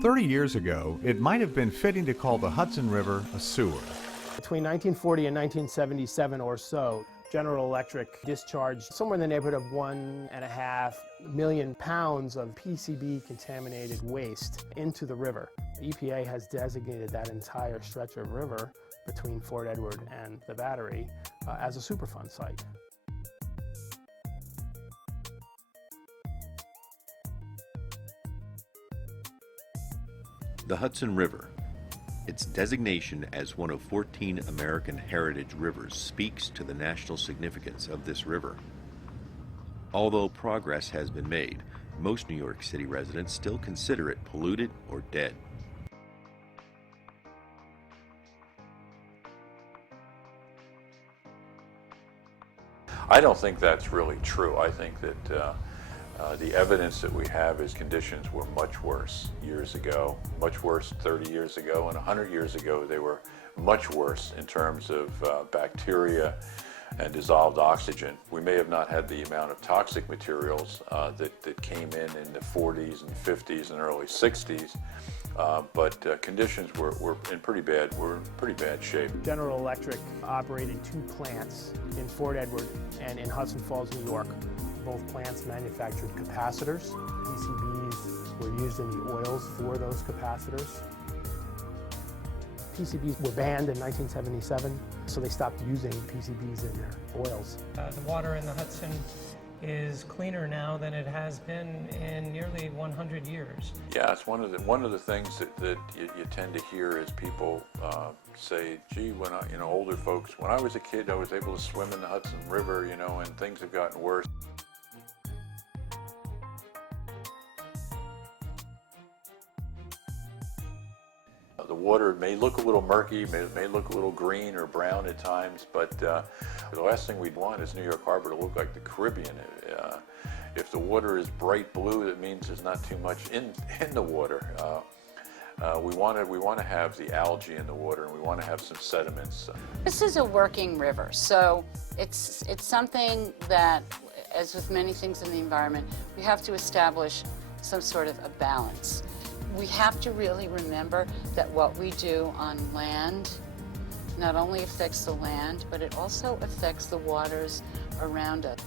30 years ago, it might have been fitting to call the Hudson River a sewer. Between 1940 and 1977 or so, General Electric discharged somewhere in the neighborhood of 1.5 million pounds of PCB contaminated waste into the river. EPA has designated that entire stretch of river between Fort Edward and the Battery as a Superfund site. The Hudson River. Its designation as one of 14 American heritage rivers speaks to the national significance of this river. Although progress has been made, most New York City residents still consider it polluted or dead. I don't think that's really true. I think that the evidence that we have is conditions were much worse years ago, much worse 30 years ago, and 100 years ago they were much worse in terms of bacteria and dissolved oxygen. We may have not had the amount of toxic materials that came in the 40s and 50s and early 60s, but conditions were in pretty bad shape. General Electric operated 2 plants in Fort Edward and in Hudson Falls, New York. Both plants manufactured capacitors. PCBs were used in the oils for those capacitors. PCBs were banned in 1977, so they stopped using PCBs in their oils. The water in the Hudson is cleaner now than it has been in nearly 100 years. Yeah, it's one of the things that you tend to hear is people say, gee, when older folks, when I was a kid, I was able to swim in the Hudson River, and things have gotten worse. The water may look a little murky, may look a little green or brown at times, but the last thing we'd want is New York Harbor to look like the Caribbean. If the water is bright blue, that means there's not too much in the water. We want to have the algae in the water, and we want to have some sediments. This is a working river, so it's something that, as with many things in the environment, we have to establish some sort of a balance. We have to really remember that what we do on land not only affects the land, but it also affects the waters around us.